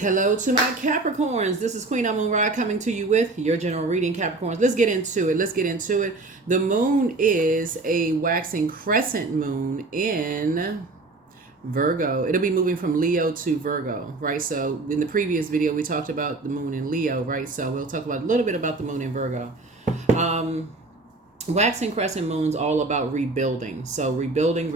Hello to my Capricorns. This is Queen Amun Ra coming to you with your general reading, Capricorns. Let's get into it. The moon is a waxing crescent moon in Virgo. It'll be moving from Leo to Virgo, right? So in the previous video, we talked about the moon in Leo, right? So we'll talk about a little bit about the moon in Virgo. Waxing crescent moon's all about rebuilding. So rebuilding.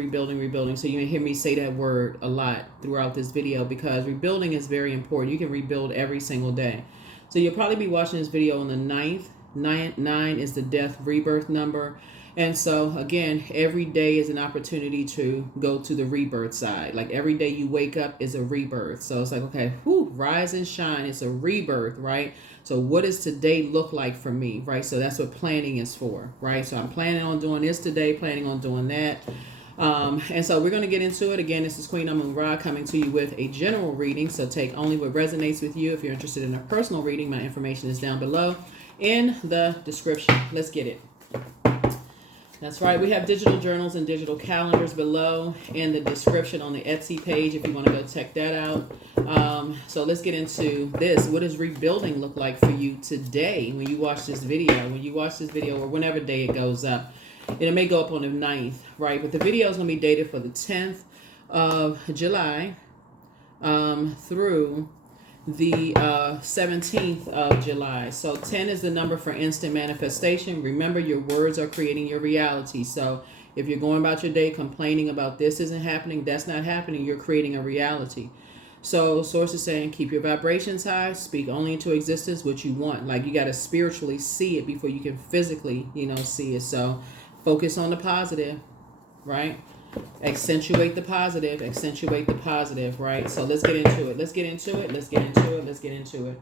So you can hear me say that word a lot throughout this video because rebuilding is very important. You can rebuild every single day. So you'll probably be watching this video on the 9th. Nine is the death rebirth number. And so again, every day is an opportunity to go to the rebirth side. Like every day you wake up is a rebirth. So it's like, okay, rise and shine. It's a rebirth, right? So what does today look like for me, right? So that's what planning is for, right? So I'm planning on doing this today, planning on doing that. And so we're going to get into it. Again, this is Queen Amun Ra coming to you with a general reading. So take only what resonates with you. If you're interested in a personal reading, my information is down below in the description. Let's get it. That's right. We have digital journals and digital calendars below in the description on the Etsy page if you want to go check that out. So let's get into this. What does rebuilding look like for you today when you watch this video? When you watch this video or whenever day it goes up. It may go up on the 9th, right? But the video is going to be dated for the 10th of July through the 17th of July. So 10 is the number for instant manifestation. Remember, your words are creating your reality. So if you're going about your day complaining about this isn't happening, that's not happening, you're creating a reality. So source is saying keep your vibrations high, speak only into existence what you want. Like you got to spiritually see it before you can physically, see it. So focus on the positive, right? Accentuate the positive, right? So let's get into it.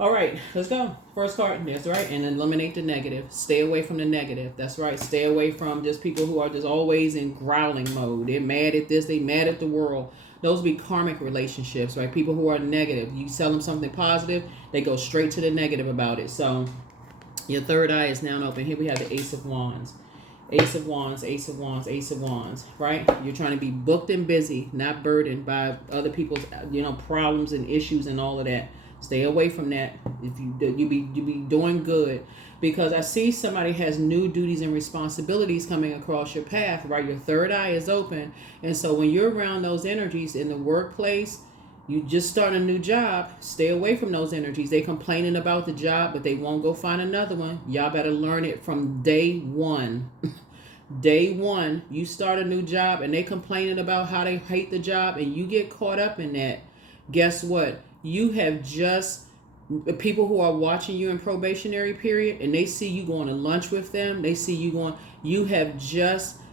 All right, let's go. First card, that's right, and eliminate the negative. Stay away from the negative. That's right. Stay away from just people who are just always in growling mode. They're mad at this, they mad at the world. Those be karmic relationships, right? People who are negative. You tell them something positive, they go straight to the negative about it. So your third eye is now open. Here we have the Ace of Wands. Ace of Wands, right? You're trying to be booked and busy, not burdened by other people's, problems and issues and all of that. Stay away from that. If you be doing good, because I see somebody has new duties and responsibilities coming across your path, right? Your third eye is open, and so when you're around those energies in the workplace, you just start a new job, stay away from those energies. They complaining about the job, but they won't go find another one. Y'all better learn it from day one. Day one, you start a new job and they complaining about how they hate the job and you get caught up in that. Guess what? You have just, people who are watching you in probationary period and they see you going to lunch with them. They see you going,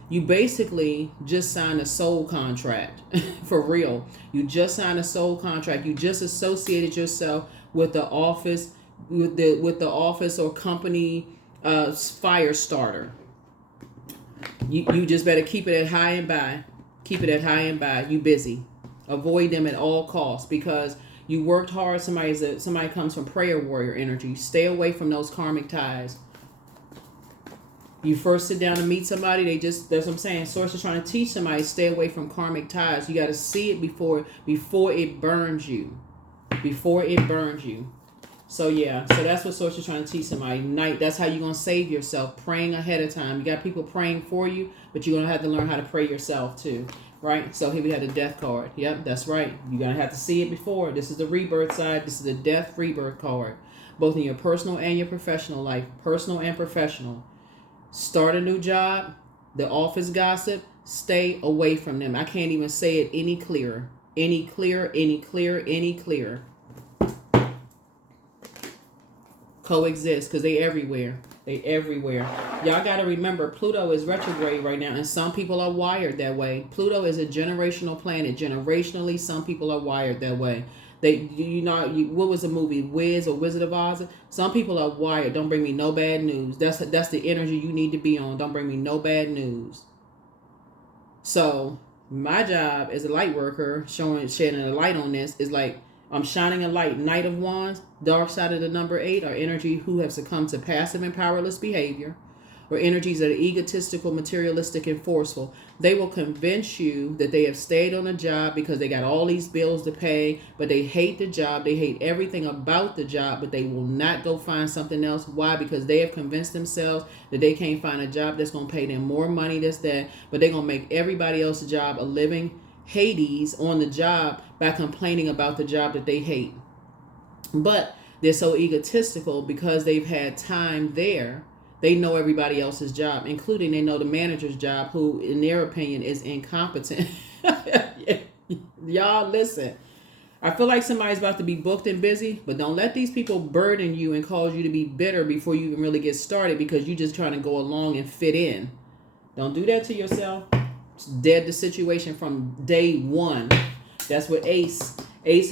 you basically just signed a soul contract. For real. You just signed a soul contract. You just associated yourself with the office, with the office or company fire starter. You just better keep it at high and by. You busy. Avoid them at all costs because you worked hard. Somebody comes from prayer warrior energy. Stay away from those karmic ties. You first sit down and meet somebody, that's what I'm saying. Source is trying to teach somebody, stay away from karmic ties. You got to see it before it burns you. So yeah, so that's what Source is trying to teach somebody. That's how you're going to save yourself, praying ahead of time. You got people praying for you, but you're going to have to learn how to pray yourself too, right? So here we have the death card. Yep, that's right. You're going to have to see it before. This is the rebirth side. This is the death rebirth card, both in your personal and your professional life, personal and professional. Start a new job, the office gossip, stay away from them. I can't even say it any clearer. Coexist, because they everywhere. Y'all got to remember, Pluto is retrograde right now, and some people are wired that way. Pluto is a generational planet. Generationally, some people are wired that way. What was the movie, Wiz or Wizard of Oz? Some people are wired. Don't bring me no bad news. That's the energy you need to be on. Don't bring me no bad news. So my job as a light worker, shedding a light on this, is like I'm shining a light. Knight of Wands, dark side of the number 8 are energy who have succumbed to passive and powerless behavior. or energies that are egotistical, materialistic, and forceful. They will convince you that they have stayed on a job because they got all these bills to pay, but they hate the job. They hate everything about the job, but they will not go find something else. Why? Because they have convinced themselves that they can't find a job that's going to pay them more money, but they're going to make everybody else's job a living Hades on the job by complaining about the job that they hate. But they're so egotistical because they've had time there. They know everybody else's job, including they know the manager's job, who in their opinion is incompetent. Y'all listen. I feel like somebody's about to be booked and busy, but don't let these people burden you and cause you to be bitter before you even really get started because you're just trying to go along and fit in. Don't do that to yourself. It's dead the situation from day one. That's what Ace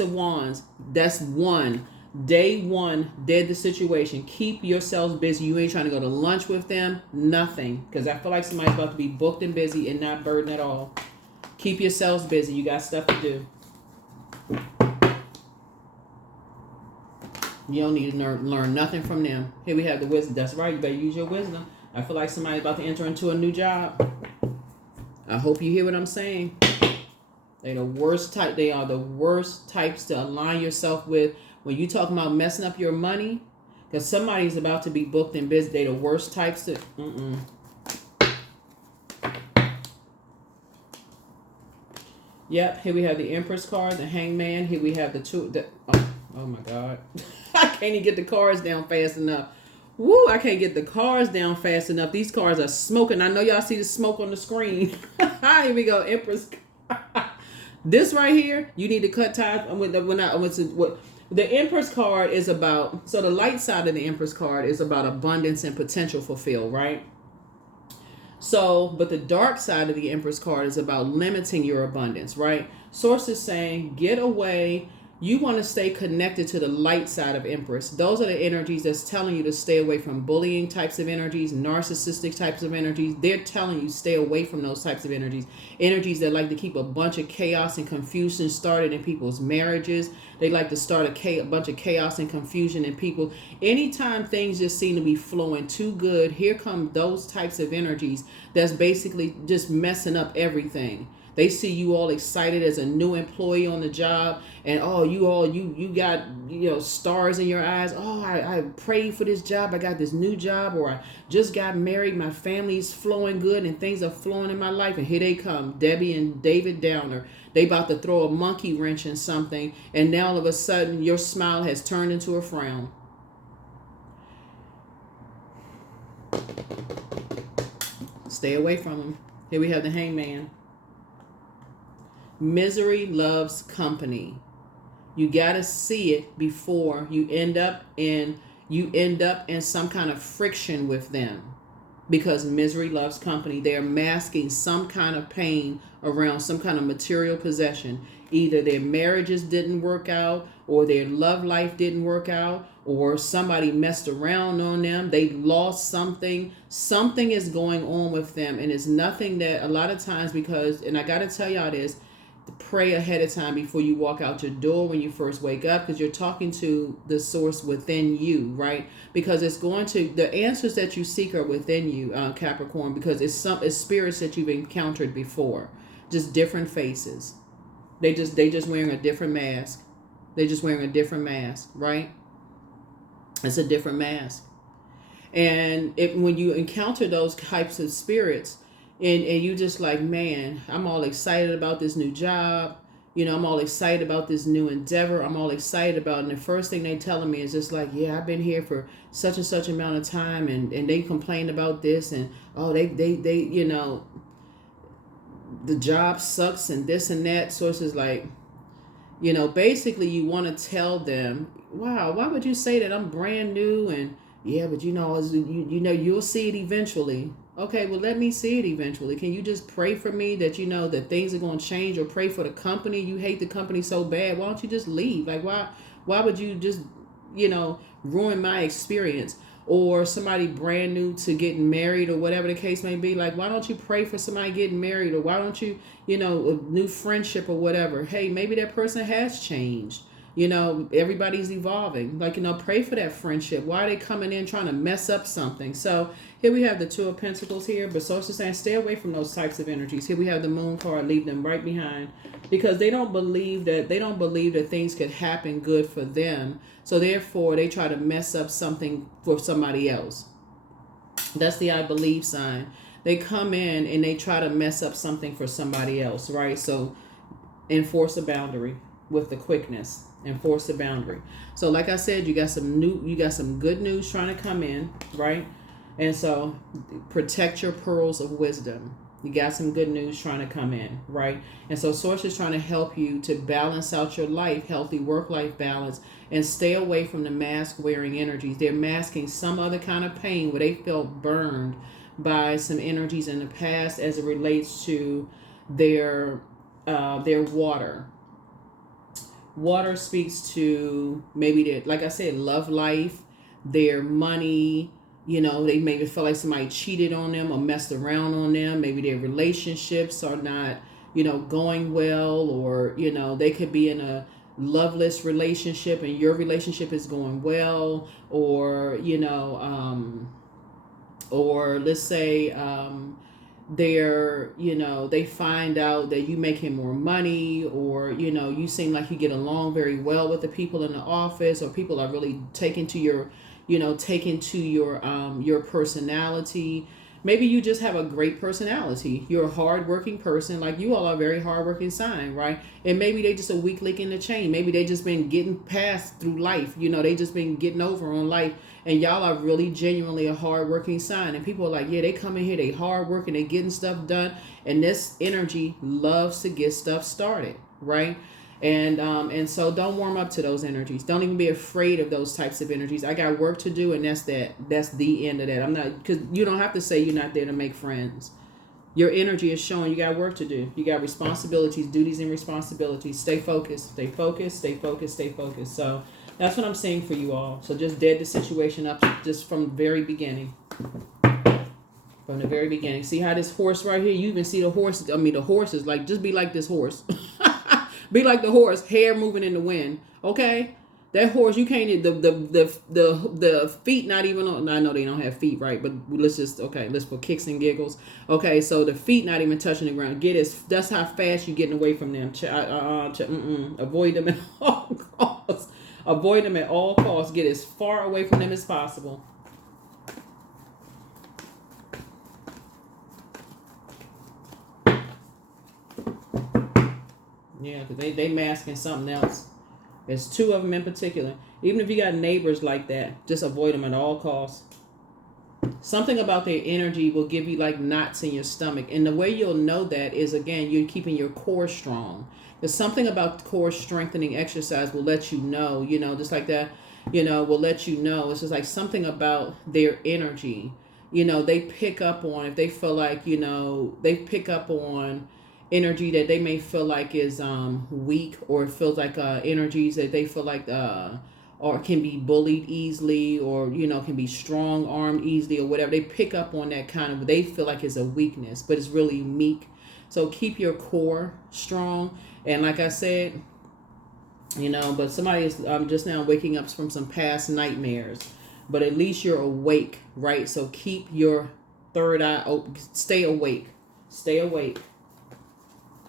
of Wands. That's one. Day one, dead the situation. Keep yourselves busy. You ain't trying to go to lunch with them. Nothing. Because I feel like somebody's about to be booked and busy and not burdened at all. Keep yourselves busy. You got stuff to do. You don't need to learn nothing from them. Here we have the wisdom. That's right. You better use your wisdom. I feel like somebody's about to enter into a new job. I hope you hear what I'm saying. They're the worst type. They are the worst types to align yourself with. When you talking about messing up your money, because somebody's about to be booked and busy, they the worst types to. Yep. Here we have the Empress card, the Hangman. Here we have the two. Oh my God, I can't even get the cards down fast enough. Woo! I can't get the cards down fast enough. These cards are smoking. I know y'all see the smoke on the screen. Here we go, Empress. This right here, you need to cut ties. The Empress card is about, so the light side of the Empress card is about abundance and potential fulfilled, right? So, but the dark side of the Empress card is about limiting your abundance, right? Source is saying, get away. You want to stay connected to the light side of Empress. Those are the energies that's telling you to stay away from bullying types of energies, narcissistic types of energies. They're telling you stay away from those types of energies. Energies that like to keep a bunch of chaos and confusion started in people's marriages. They like to start a bunch of chaos and confusion in people. Anytime things just seem to be flowing too good, here come those types of energies that's basically just messing up everything. They see you all excited as a new employee on the job, and you got stars in your eyes. Oh, I prayed for this job. I got this new job, or I just got married. My family's flowing good, and things are flowing in my life. And here they come, Debbie and David Downer. They about to throw a monkey wrench in something, and now all of a sudden your smile has turned into a frown. Stay away from them. Here we have the Hangman. Misery loves company. You got to see it before you end up in some kind of friction with them, because misery loves company. They're masking some kind of pain around some kind of material possession. Either their marriages didn't work out, or their love life didn't work out, or somebody messed around on them. They lost something. Something is going on with them, and it's nothing that a lot of times, because, and I got to tell y'all this, pray ahead of time before you walk out your door when you first wake up, because you're talking to the source within you, right? Because the answers that you seek are within you, Capricorn, because it's spirits that you've encountered before, just different faces. They just wearing a different mask. They're just wearing a different mask, right? It's a different mask. And when you encounter those types of spirits, and you just like, man, I'm all excited about this new job. I'm all excited about this new endeavor. I'm all excited about it. And the first thing they telling me is just like, yeah, I've been here for such and such amount of time. And they complained about this. And, the job sucks and this and that. Sources like, basically you want to tell them, wow, why would you say that? I'm brand new. And yeah, but you'll see it eventually. Okay, well, let me see it eventually. Can you just pray for me that that things are going to change, or pray for the company? You hate the company so bad. Why don't you just leave? Like, why would you just, ruin my experience? Or somebody brand new to getting married, or whatever the case may be. Like, why don't you pray for somebody getting married? Or why don't you, a new friendship or whatever? Hey, maybe that person has changed. Everybody's evolving. Like, pray for that friendship. Why are they coming in trying to mess up something? So here we have the Two of Pentacles here, but Source is saying stay away from those types of energies. Here we have the Moon card, leave them right behind, because they don't believe that things could happen good for them. So therefore they try to mess up something for somebody else. That's the I believe sign. They come in and they try to mess up something for somebody else, right? So enforce a boundary with the quickness. Enforce the boundary. So like I said, you got some good news trying to come in, right? And so protect your pearls of wisdom. You got some good news trying to come in, right? And so Source is trying to help you to balance out your life, healthy work-life balance, and stay away from the mask-wearing energies. They're masking some other kind of pain where they felt burned by some energies in the past as it relates to their water. Water speaks to maybe their, like I said, love life, their money. They maybe feel like somebody cheated on them or messed around on them. Maybe their relationships are not, going well, or, they could be in a loveless relationship and your relationship is going well, or, or let's say, they find out that you making more money, or you seem like you get along very well with the people in the office, or people are really taken to your your personality. Maybe you just have a great personality. You're a hardworking person. Like, you all are a very hardworking sign, right? And maybe they just a weak link in the chain. Maybe they just been getting passed through life. They just been getting over on life. And y'all are really genuinely a hardworking sign. And people are like, yeah, they come in here, they hardworking, they getting stuff done. And this energy loves to get stuff started, right? And so don't warm up to those energies. Don't even be afraid of those types of energies. I got work to do, and that's the end of that. I'm not, because you don't have to say you're not there to make friends. Your energy is showing you got work to do. You got responsibilities, duties, and responsibilities. Stay focused, stay focused, stay focused, stay focused. So that's what I'm saying for you all. So just dead the situation up just from the very beginning. From the very beginning. See how this horse right here, you even see the horse. The horse is like, just be like this horse. Be like the horse, hair moving in the wind. Okay? That horse, you can't, the feet not even on, I know they don't have feet, right? But let's for kicks and giggles. Okay, so the feet not even touching the ground. That's how fast you're getting away from them. Avoid them at all costs. Avoid them at all costs. Get as far away from them as possible. Yeah, because they masking something else. There's two of them in particular. Even if you got neighbors like that, just avoid them at all costs. Something about their energy will give you like knots in your stomach. And the way you'll know that is, again, you're keeping your core strong. There's something about core strengthening exercise will let you know, just like that, will let you know. It's just like something about their energy. They pick up on, if they feel like, they pick up on energy that they may feel like is weak, or it feels like energies that they feel like or can be bullied easily, or can be strong armed easily, or whatever. They pick up on that kind of, they feel like it's a weakness, but it's really meek. So keep your core strong. And like I said, but somebody is just now waking up from some past nightmares, but at least you're awake, right? So keep your third eye open. Stay awake.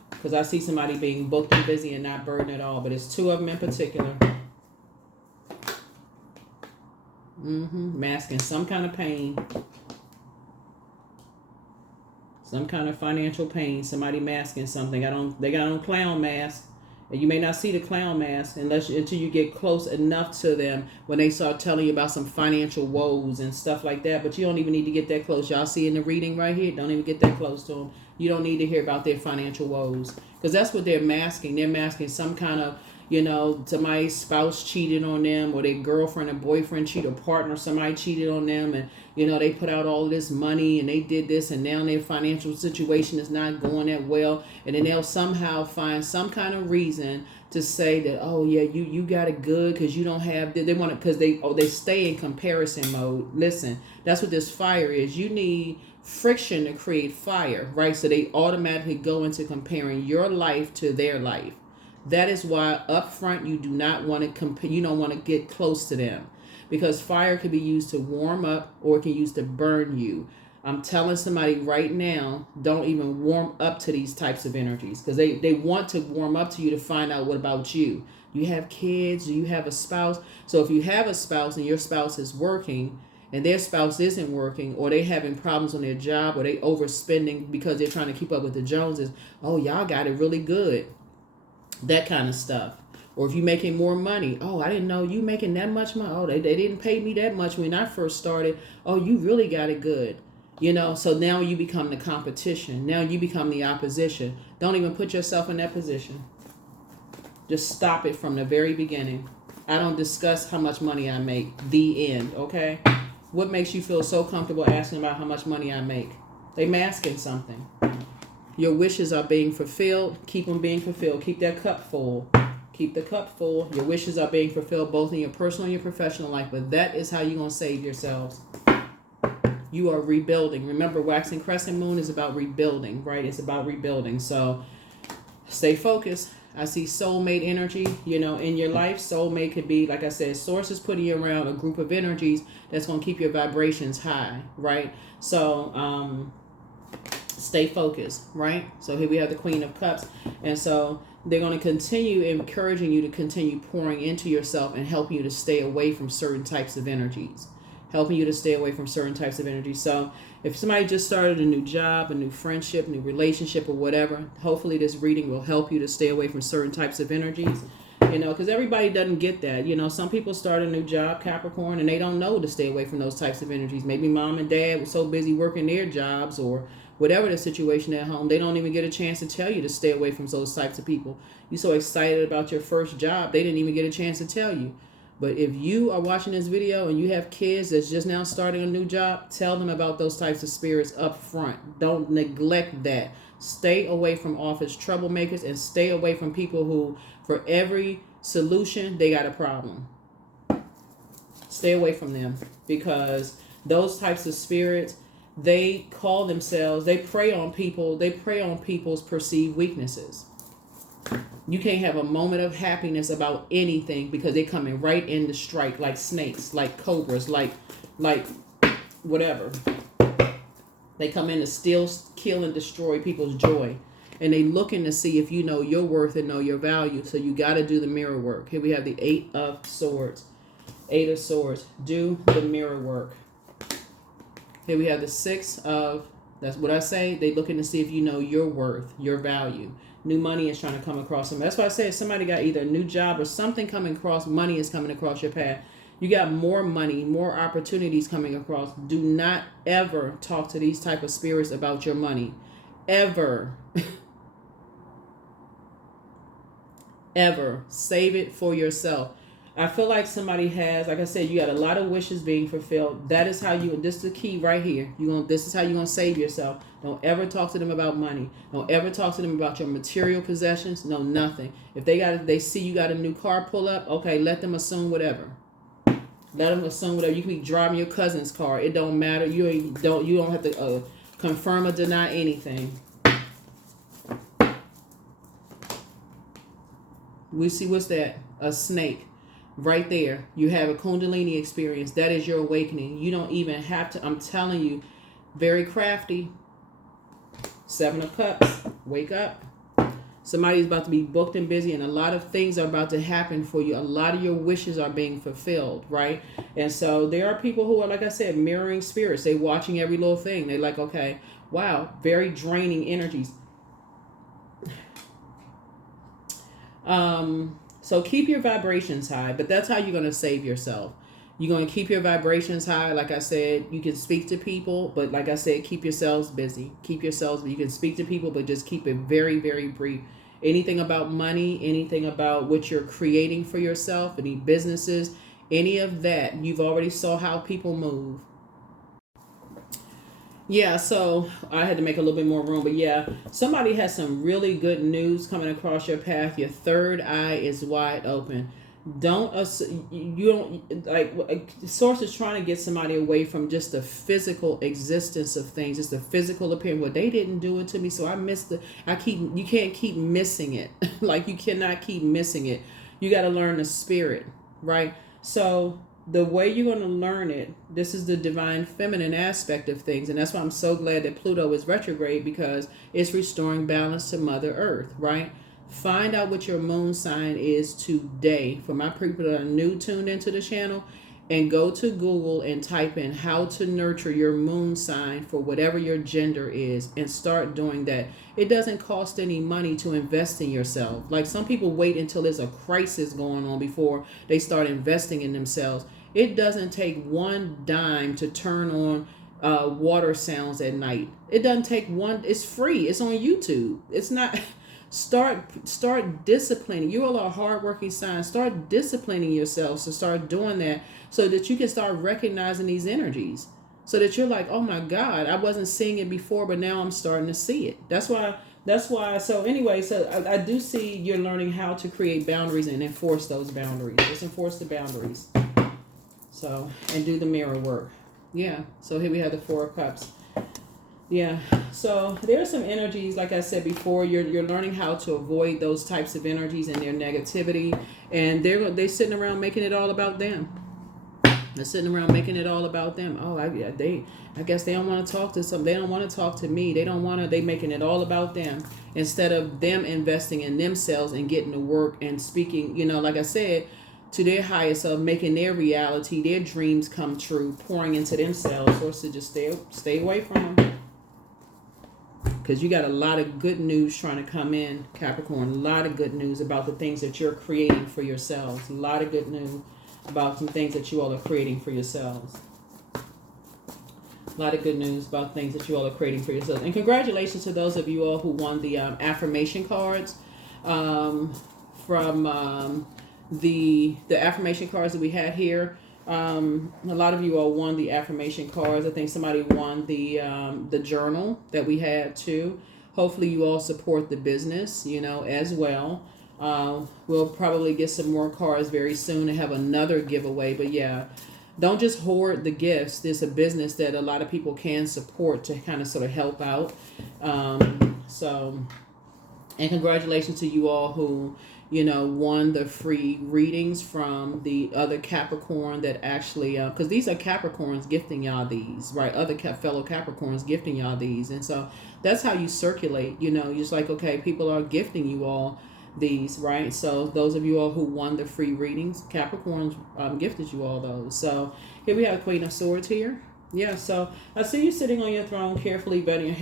Because I see somebody being booked and busy and not burdened at all. But it's two of them in particular. Masking some kind of pain. Some kind of financial pain. Somebody masking something. They got on clown mask. And you may not see the clown mask until you get close enough to them when they start telling you about some financial woes and stuff like that. But you don't even need to get that close. Y'all see in the reading right here, don't even get that close to them. You don't need to hear about their financial woes, because that's what they're masking. They're masking some kind of, somebody's spouse cheated on them, or their girlfriend or boyfriend cheated, or partner, somebody cheated on them, and they put out all this money and they did this, and now their financial situation is not going that well, and then they'll somehow find some kind of reason to say that, oh yeah, you got it good because you don't have, they want to, because they stay in comparison mode. Listen, that's what this fire is. You need friction to create fire, right? So they automatically go into comparing your life to their life. That is why up front you do not want to you don't want to get close to them, because fire can be used to warm up or it can use to burn you. I'm telling somebody right now, don't even warm up to these types of energies, because they want to warm up to you to find out what about you. You have kids, you have a spouse. So if you have a spouse and your spouse is working and their spouse isn't working, or they having problems on their job, or they overspending because they're trying to keep up with the Joneses, oh, y'all got it really good. That kind of stuff. Or if you're making more money, oh, I didn't know you making that much money. Oh, they didn't pay me that much when I first started. Oh, you really got it good. So now you become the competition. Now you become the opposition. Don't even put yourself in that position. Just stop it from the very beginning. I don't discuss how much money I make. The end, okay? What makes you feel so comfortable asking about how much money I make? They masking something. Your wishes are being fulfilled. Keep them being fulfilled. Keep that cup full. Keep the cup full. Your wishes are being fulfilled both in your personal and your professional life. But that is how you're going to save yourselves. You are rebuilding. Remember, waxing crescent moon is about rebuilding, right? It's about rebuilding. So stay focused. I see soulmate energy, in your life. Soulmate could be, like I said, source is putting you around a group of energies that's going to keep your vibrations high, right? So stay focused, right? So here we have the Queen of Cups. And so they're going to continue encouraging you to continue pouring into yourself and helping you to stay away from certain types of energies. So if somebody just started a new job, a new friendship, new relationship, or whatever, hopefully this reading will help you to stay away from certain types of energies. Because everybody doesn't get that. Some people start a new job, Capricorn, and they don't know to stay away from those types of energies. Maybe mom and dad were so busy working their jobs or whatever the situation at home, they don't even get a chance to tell you to stay away from those types of people. You're so excited about your first job, they didn't even get a chance to tell you. But if you are watching this video and you have kids that's just now starting a new job, tell them about those types of spirits up front. Don't neglect that. Stay away from office troublemakers and stay away from people who, for every solution, they got a problem. Stay away from them, because those types of spirits, they call themselves, they prey on people's perceived weaknesses. You can't have a moment of happiness about anything, because they're coming right in to strike, like snakes, like cobras, like whatever. They come in to steal, kill, and destroy people's joy. And they looking to see if you know your worth and know your value. So you got to do the mirror work. Here we have the Eight of Swords. Eight of Swords. Do the mirror work. Here we have the Six of, that's what I say, they looking to see if you know your worth, your value. New money is trying to come across them. That's why I say if somebody got either a new job or something coming across, money is coming across your path. You got more money, more opportunities coming across. Do not ever talk to these type of spirits about your money. Ever. Ever. Save it for yourself. I feel like somebody has, like I said, you got a lot of wishes being fulfilled. That is how you, this is the key right here. This is how you're going to save yourself. Don't ever talk to them about money. Don't ever talk to them about your material possessions. No, nothing. If they see you got a new car pull up, okay, let them assume whatever. Let them assume whatever. You can be driving your cousin's car. It don't matter. You don't have to confirm or deny anything. We see, what's that? A snake. Right there, you have a Kundalini experience. That is your awakening. You don't even have to, I'm telling you, very crafty. Seven of Cups. Wake up. Somebody's about to be booked and busy, and a lot of things are about to happen for you. A lot of your wishes are being fulfilled, right? And so there are people who are, like I said, mirroring spirits. They're watching every little thing. They're like, okay, wow, very draining energies. So keep your vibrations high, but that's how you're going to save yourself. You're going to keep your vibrations high. Like I said, you can speak to people, but like I said, keep yourselves busy. You can speak to people, but just keep it very, very brief. Anything about money, anything about what you're creating for yourself, any businesses, any of that, you've already saw how people move. Yeah, so I had to make a little bit more room, but yeah, somebody has some really good news coming across your path. Your third eye is wide open. You don't, like, the source is trying to get somebody away from just the physical existence of things, just the physical appearance. Well, they didn't do it to me, so I missed you can't keep missing it. Like, you cannot keep missing it. You got to learn the spirit, right? So the way you're going to learn it, this is the divine feminine aspect of things. And that's why I'm so glad that Pluto is retrograde, because it's restoring balance to Mother Earth, right? Find out what your moon sign is today. For my people that are new tuned into the channel, and go to Google and type in how to nurture your moon sign for whatever your gender is, and start doing that. It doesn't cost any money to invest in yourself. Like, some people wait until there's a crisis going on before they start investing in themselves. It doesn't take one dime to turn on water sounds at night. It doesn't take one. It's free. It's on YouTube. It's not. Start disciplining. You all are hardworking signs. Start disciplining yourselves to start doing that, so that you can start recognizing these energies, so that you're like, oh my God, I wasn't seeing it before, but now I'm starting to see it. That's why. So anyway, I do see you're learning how to create boundaries and enforce those boundaries. Just enforce the boundaries. So, and do the mirror work. Yeah. So here we have the Four of Cups. Yeah. So there are some energies, like I said before, you're learning how to avoid those types of energies and their negativity, and they're sitting around making it all about them. They're sitting around making it all about them. Oh, I guess they don't want to talk to they don't want to talk to me. They making it all about them, instead of them investing in themselves and getting to work and speaking, like I said, to their highest self, making their reality, their dreams come true, pouring into themselves, or to just stay away from them. Because you got a lot of good news trying to come in, Capricorn. A lot of good news about the things that you're creating for yourselves. A lot of good news about some things that you all are creating for yourselves. A lot of good news about things that you all are creating for yourselves. And congratulations to those of you all who won the affirmation cards from the affirmation cards that we had here. A lot of you all won the affirmation cards. I think somebody won the journal that we had too. Hopefully you all support the business, as well. We'll probably get some more cards very soon and have another giveaway. But yeah, don't just hoard the gifts. There's a business that a lot of people can support to kind of sort of help out. And congratulations to you all who won the free readings from the other Capricorn that actually, because these are Capricorns gifting y'all these, right? Other fellow Capricorns gifting y'all these. And so that's how you circulate, you're just like, okay, people are gifting you all these, right? So those of you all who won the free readings, Capricorns gifted you all those. So here we have Queen of Swords here. Yeah, so I see you sitting on your throne, carefully vetting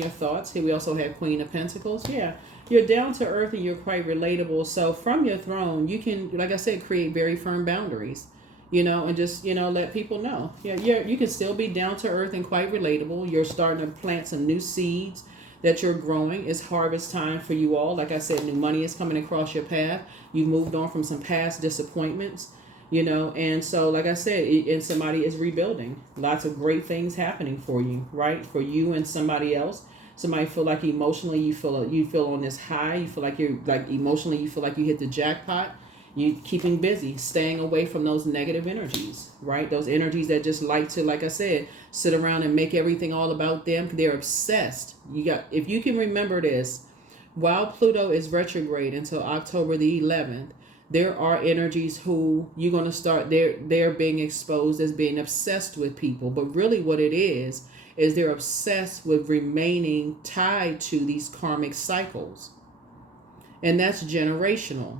your thoughts. Here we also have Queen of Pentacles. Yeah. You're down to earth and you're quite relatable. So from your throne, you can, like I said, create very firm boundaries, and just, let people know. Yeah, you can still be down to earth and quite relatable. You're starting to plant some new seeds that you're growing. It's harvest time for you all. Like I said, new money is coming across your path. You've moved on from some past disappointments, and so, like I said, and somebody is rebuilding. Lots of great things happening for you, right? For you and somebody else. Somebody feel like emotionally you feel on this high. You feel like you're emotionally you feel like you hit the jackpot. You keeping busy, staying away from those negative energies, right? Those energies that just like to, like I said, sit around and make everything all about them. They're obsessed. If you can remember this, while Pluto is retrograde until October the 11th, there are energies who you're going to start. They're being exposed as being obsessed with people, but really what it is they're obsessed with remaining tied to these karmic cycles. And that's generational.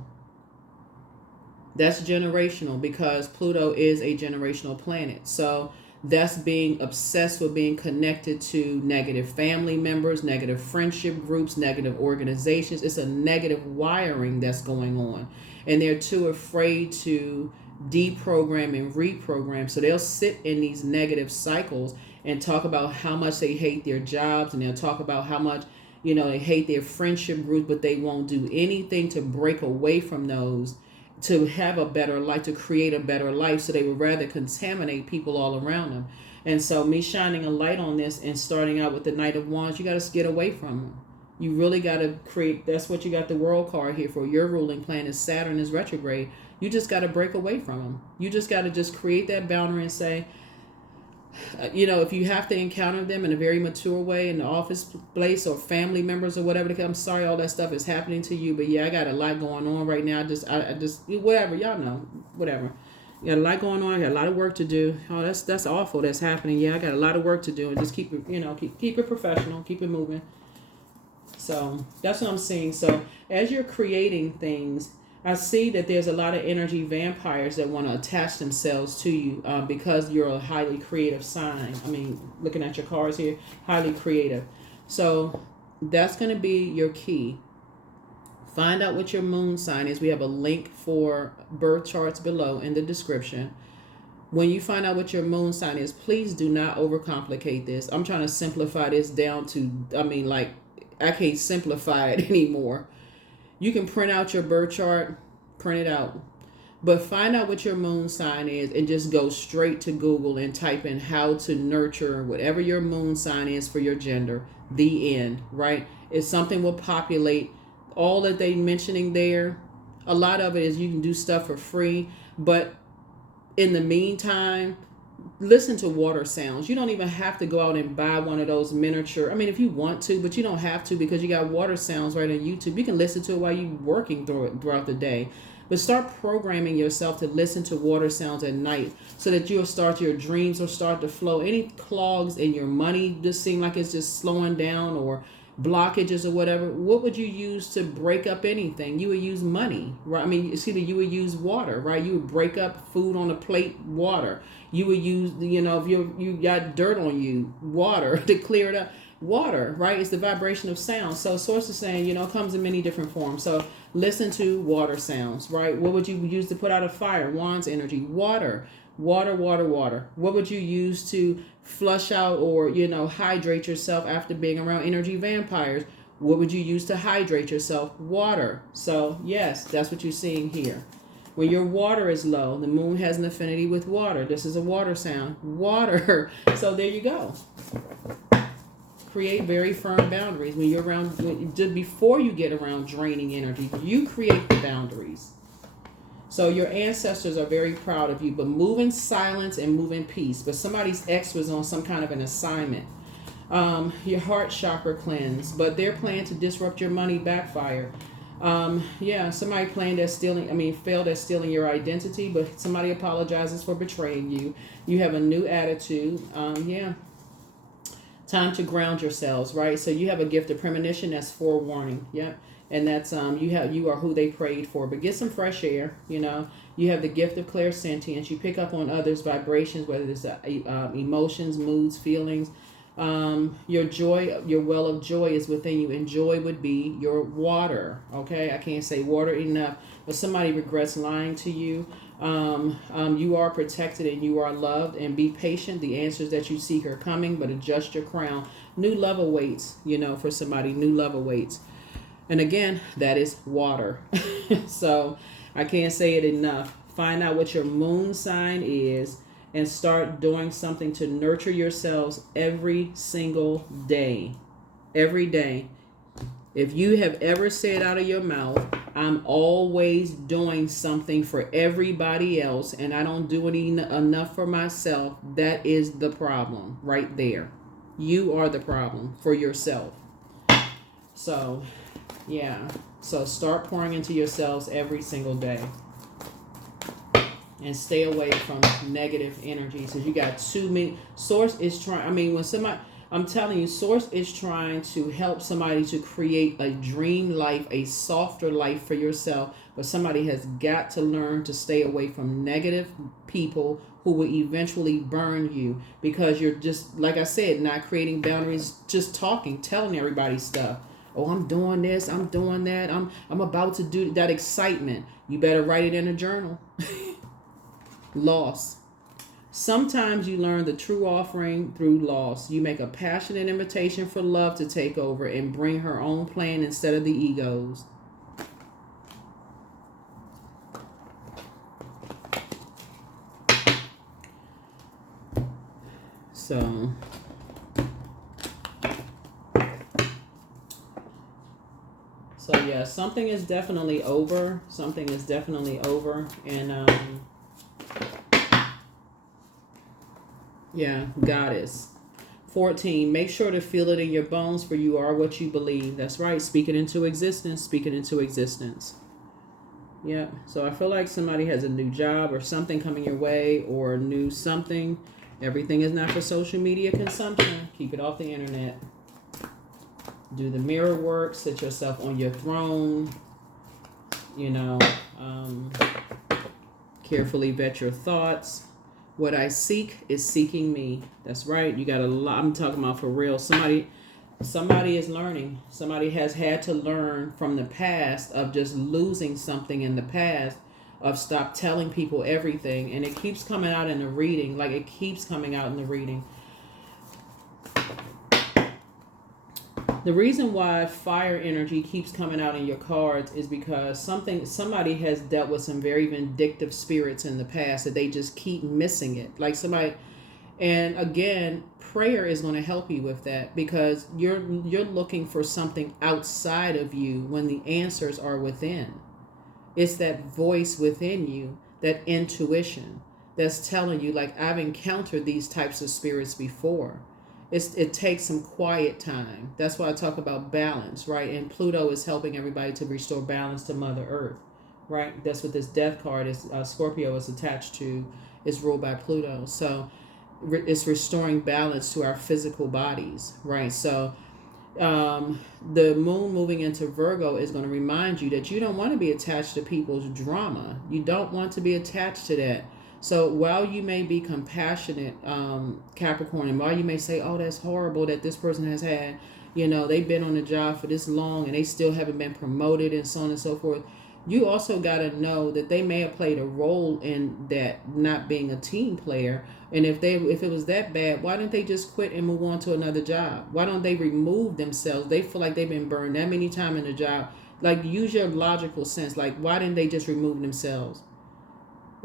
That's generational because Pluto is a generational planet. So that's being obsessed with being connected to negative family members, negative friendship groups, negative organizations. It's a negative wiring that's going on. And they're too afraid to deprogram and reprogram. So they'll sit in these negative cycles and talk about how much they hate their jobs, and they'll talk about how much, they hate their friendship group, but they won't do anything to break away from those, to have a better life, to create a better life. So they would rather contaminate people all around them. And so me shining a light on this and starting out with the Knight of Wands, you got to get away from them. You really got to create. That's what you got the world card here for. Your ruling planet is Saturn is retrograde. You just got to break away from them. You just got to just create that boundary and say, if you have to encounter them in a very mature way in the office place or family members or whatever, I'm sorry all that stuff is happening to you, but yeah, I got a lot going on right now. I just whatever, y'all know, whatever. You got a lot going on. I got a lot of work to do. Oh, that's awful. That's happening. Yeah, I got a lot of work to do, and just keep it, keep it professional, keep it moving. So that's what I'm seeing. So as you're creating things, I see that there's a lot of energy vampires that want to attach themselves to you because you're a highly creative sign. I mean, looking at your cards here, highly creative. So that's going to be your key. Find out what your moon sign is. We have a link for birth charts below in the description. When you find out what your moon sign is, please do not overcomplicate this. I'm trying to simplify this down to, I can't simplify it anymore. You can print out your birth chart, print it out, but find out what your moon sign is and just go straight to Google and type in how to nurture whatever your moon sign is for your gender. The end, right? If something will populate all that they mentioning there. A lot of it is you can do stuff for free, but in the meantime, listen to water sounds. You don't even have to go out and buy one of those miniature. I mean, if you want to, but you don't have to because you got water sounds right on YouTube. You can listen to it while you're working throughout the day. But start programming yourself to listen to water sounds at night so that your dreams will start to flow. Any clogs in your money just seem like it's just slowing down or blockages or whatever. What would you use to break up anything? You would use money, right? I mean, you would use water, right? You would break up food on a plate, water. You would use, if you got dirt on you, water to clear it up. Water, right? It's the vibration of sound. So source is saying, it comes in many different forms. So listen to water sounds, right? What would you use to put out a fire? Wands energy, water. Water, water, water. What would you use to flush out or, hydrate yourself after being around energy vampires? What would you use to hydrate yourself? Water. So, yes, that's what you're seeing here. When your water is low, the moon has an affinity with water. This is a water sound. Water. So there you go. Create very firm boundaries. When you're around, just before you get around draining energy, you create the boundaries. So your ancestors are very proud of you, but move in silence and move in peace. But somebody's ex was on some kind of an assignment. Your heart chakra cleanse, but their plan to disrupt your money backfire. Somebody failed at stealing your identity, but somebody apologizes for betraying you. You have a new attitude. Time to ground yourselves, right? So you have a gift of premonition, that's forewarning. Yeah. And that's you are who they prayed for. But get some fresh air. You have the gift of clairsentience. You pick up on others' vibrations, whether it's emotions, moods, feelings. Your joy, your well of joy is within you, and joy would be your water. Okay, I can't say water enough. But somebody regrets lying to you. You are protected and you are loved. And be patient. The answers that you seek are coming, but adjust your crown. New love awaits. For somebody, new love awaits. And again, that is water. So I can't say it enough. Find out what your moon sign is and start doing something to nurture yourselves every single day. Every day. If you have ever said out of your mouth, I'm always doing something for everybody else and I don't do it enough for myself, that is the problem right there. You are the problem for yourself. So start pouring into yourselves every single day and stay away from negative energies because you got too many. Source is trying, I'm telling you, Source is trying to help somebody to create a dream life, a softer life for yourself, but somebody has got to learn to stay away from negative people who will eventually burn you because you're just, like I said, not creating boundaries, just talking, telling everybody stuff. Oh, I'm doing this, I'm doing that, I'm about to do that. Excitement. You better write it in a journal. Loss. Sometimes you learn the true offering through loss. You make a passionate invitation for love to take over and bring her own plan instead of the egos. So yeah, something is definitely over. Something is definitely over. And yeah, goddess. 14, make sure to feel it in your bones, for you are what you believe. That's right. Speak it into existence. Speak it into existence. Yeah. So I feel like somebody has a new job or something coming your way, or new something. Everything is not for social media consumption. Keep it off the internet. Do the mirror work. Sit yourself on your throne. You know, carefully vet your thoughts. What I seek is seeking me. That's right. You got a lot. I'm talking about for real. Somebody is learning. Somebody has had to learn from the past of just losing something in the past, of stop telling people everything. And it keeps coming out in the reading. Like, it keeps coming out in the reading. The reason why fire energy keeps coming out in your cards is because somebody has dealt with some very vindictive spirits in the past, that they just keep missing it. Like somebody, and again, prayer is going to help you with that, because you're looking for something outside of you when the answers are within. It's that voice within you, that intuition that's telling you, like, I've encountered these types of spirits before. It takes some quiet time. That's why I talk about balance, right? And Pluto is helping everybody to restore balance to Mother Earth, right? That's what this death card is. Scorpio is attached to. Is ruled by Pluto. So it's restoring balance to our physical bodies, right? So the moon moving into Virgo is going to remind you that you don't want to be attached to people's drama. You don't want to be attached to that. So while you may be compassionate, Capricorn, and while you may say, oh, that's horrible that this person has had, they've been on the job for this long and they still haven't been promoted and so on and so forth, you also got to know that they may have played a role in that, not being a team player. And if it was that bad, why didn't they just quit and move on to another job? Why don't they remove themselves? They feel like they've been burned that many times in the job. Like, use your logical sense. Like, why didn't they just remove themselves?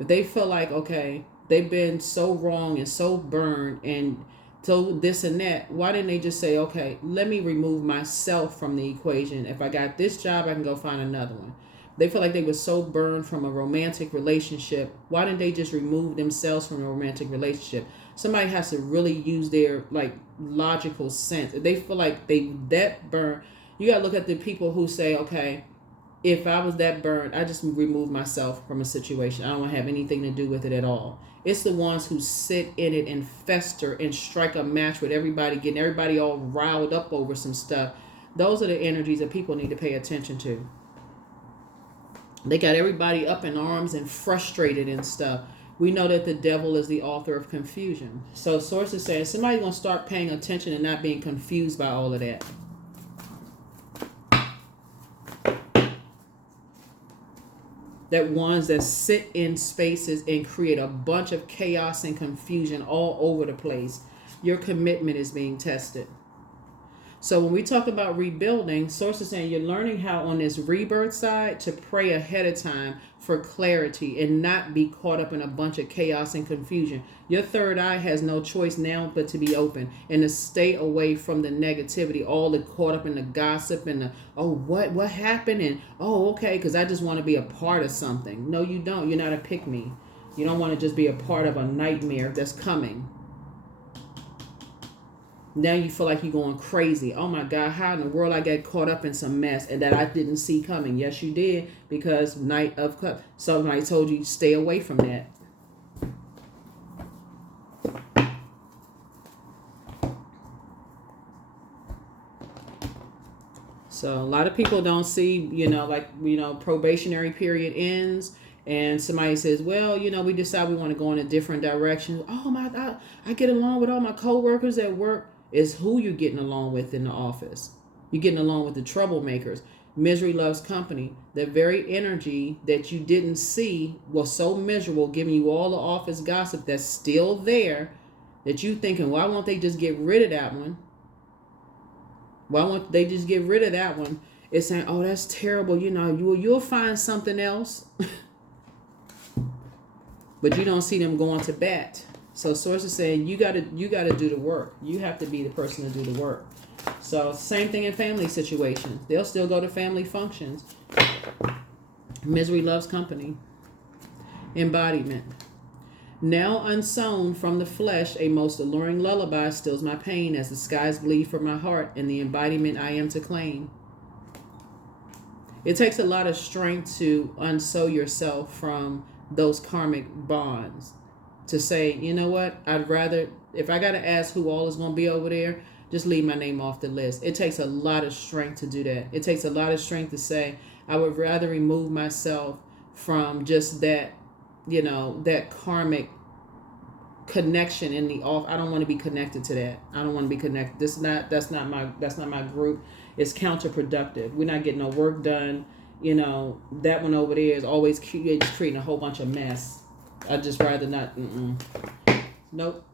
If they feel like, okay, they've been so wrong and so burned and so this and that, why didn't they just say, okay, let me remove myself from the equation. If I got this job, I can go find another one. They feel like they were so burned from a romantic relationship. Why didn't they just remove themselves from a romantic relationship? Somebody has to really use their, like, logical sense. If they feel like they that burned, you got to look at the people who say, okay, if I was that burned, I just remove myself from a situation. I don't want to have anything to do with it at all. It's the ones who sit in it and fester and strike a match with everybody, getting everybody all riled up over some stuff. Those are the energies that people need to pay attention to. They got everybody up in arms and frustrated and stuff. We know that the devil is the author of confusion. So sources say somebody's going to start paying attention and not being confused by all of that. That ones that sit in spaces and create a bunch of chaos and confusion all over the place. Your commitment is being tested. So when we talk about rebuilding, sources saying you're learning how on this rebirth side to pray ahead of time for clarity and not be caught up in a bunch of chaos and confusion. Your third eye has no choice now but to be open and to stay away from the negativity, all the caught up in the gossip and the, oh, what happened? And, oh, okay, because I just want to be a part of something. No, you don't. You're not a pick-me. You don't want to just be a part of a nightmare that's coming. Now you feel like you're going crazy. Oh my God, how in the world I got caught up in some mess and that I didn't see coming? Yes, you did, because Knight of Cups. Somebody told you stay away from that. So a lot of people don't see, probationary period ends. And somebody says, well, we decide we want to go in a different direction. Oh my God, I get along with all my coworkers at work. Is who you're getting along with in the office. You're getting along with the troublemakers. Misery loves company. That very energy that you didn't see was so miserable, giving you all the office gossip that's still there, that you thinking, why won't they just get rid of that one? Why won't they just get rid of that one? It's saying, oh, that's terrible. You'll find something else. But you don't see them going to bat. So sources saying you gotta do the work. You have to be the person to do the work. So same thing in family situations. They'll still go to family functions. Misery loves company. Embodiment. Now unsown from the flesh, a most alluring lullaby stills my pain as the skies bleed for my heart and the embodiment I am to claim. It takes a lot of strength to unsew yourself from those karmic bonds. To say, you know what, I'd rather, if I got to ask who all is going to be over there, just leave my name off the list. It takes a lot of strength to do that. It takes a lot of strength to say, I would rather remove myself from just that, that karmic connection in the off. I don't want to be connected to that. I don't want to be connected. That's not my group. It's counterproductive. We're not getting no work done. That one over there is always creating a whole bunch of mess. I'd just rather not. Nope.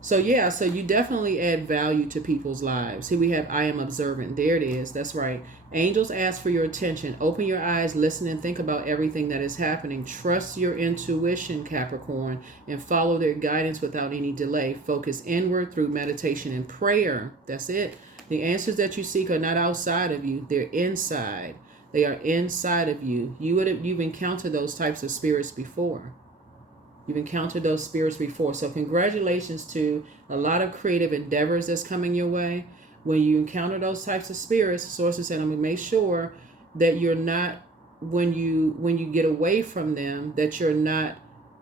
So yeah, so you definitely add value to people's lives. Here we have, I am observant. There it is. That's right. Angels ask for your attention. Open your eyes, listen, and think about everything that is happening. Trust your intuition, Capricorn, and follow their guidance without any delay. Focus inward through meditation and prayer. That's it. The answers that you seek are not outside of you. They're inside. They are inside of you. You've encountered those types of spirits before. You've encountered those spirits before. So congratulations to a lot of creative endeavors that's coming your way. When you encounter those types of spirits, sources said, I'm going to make sure that you're not, when you get away from them, that you're not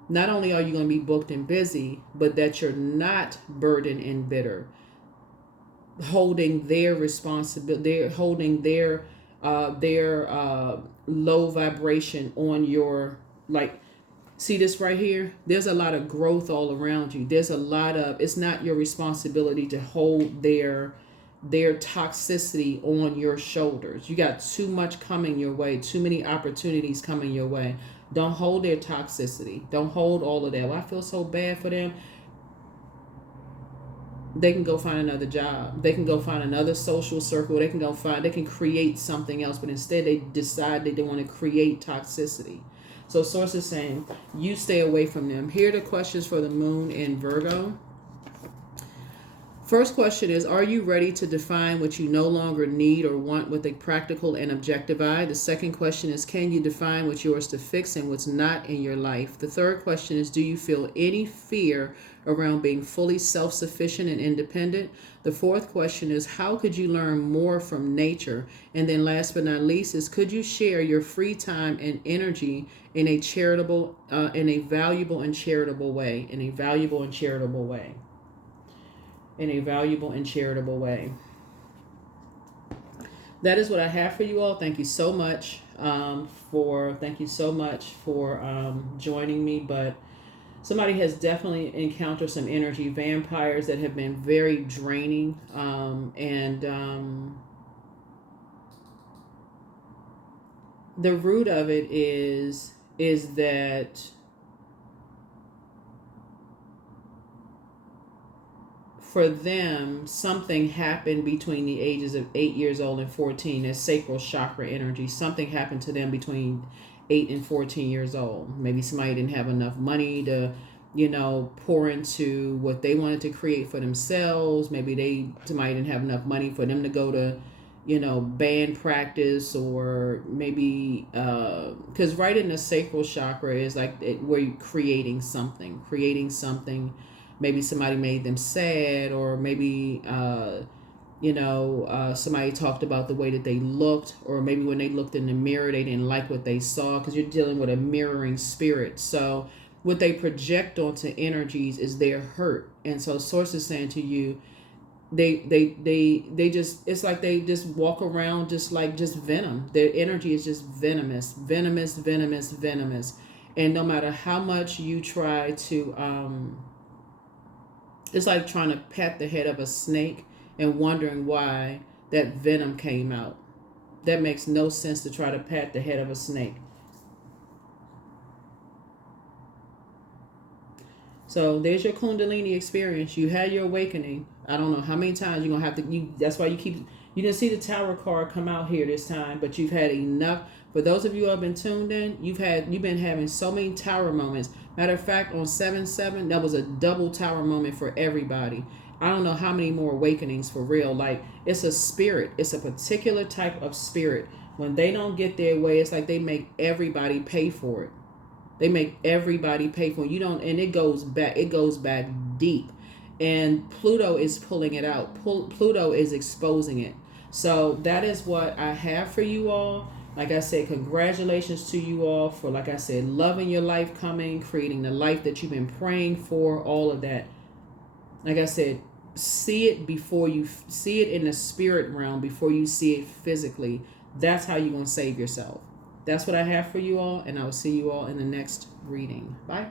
only are you going to be booked and busy, but that you're not burdened and bitter, holding their responsibility, holding their low vibration on your, see this right here? There's a lot of growth all around you. There's a lot of, it's not your responsibility to hold their toxicity on your shoulders. You got too much coming your way, too many opportunities coming your way. Don't hold their toxicity. Don't hold all of that. Well, I feel so bad for them. They can go find another job. They can go find another social circle. They can create something else, but instead they decide that they want to create toxicity. So source is saying, you stay away from them. Here are the questions for the moon in Virgo. First question is, are you ready to define what you no longer need or want with a practical and objective eye? The second question is, can you define what's yours to fix and what's not in your life? The third question is, do you feel any fear around being fully self-sufficient and independent? The fourth question is, how could you learn more from nature? And then last but not least is, could you share your free time and energy in a valuable and charitable way? In a valuable and charitable way. In a valuable and charitable way. That is what I have for you all. Thank you so much for joining me. But somebody has definitely encountered some energy vampires that have been very draining, and the root of it is that for them, something happened between the ages of 8 years old and 14. As sacral chakra energy. Something happened to them between 8 and 14 years old. Maybe somebody didn't have enough money to, pour into what they wanted to create for themselves. Maybe somebody didn't have enough money for them to go to, band practice, or maybe, because right in the sacral chakra is where you're creating something. Maybe somebody made them sad, or maybe, somebody talked about the way that they looked, or maybe when they looked in the mirror, they didn't like what they saw, because you're dealing with a mirroring spirit. So what they project onto energies is their hurt. And so source is saying to you, they just, it's like they just walk around just venom. Their energy is just venomous. And no matter how much you try to, it's like trying to pat the head of a snake and wondering why that venom came out. That makes no sense, to try to pat the head of a snake. So there's your Kundalini experience. You had your awakening. I don't know how many times you're going to have to, that's why you didn't see the Tower card come out here this time, but you've had enough. For those of you who have been tuned in, you've been having so many Tower moments. Matter of fact, on 7/7, that was a double Tower moment for everybody. I don't know how many more awakenings for real. Like, it's a spirit. It's a particular type of spirit. When they don't get their way, it's like they make everybody pay for it. They make everybody pay for it. You don't, and it goes back. It goes back deep, and Pluto is pulling it out. Pluto is exposing it. So that is what I have for you all. Like I said, congratulations to you all for, like I said, loving your life coming, creating the life that you've been praying for, all of that. Like I said, see it before you see it in the spirit realm before you see it physically. That's how you're going to save yourself. That's what I have for you all, and I will see you all in the next reading. Bye.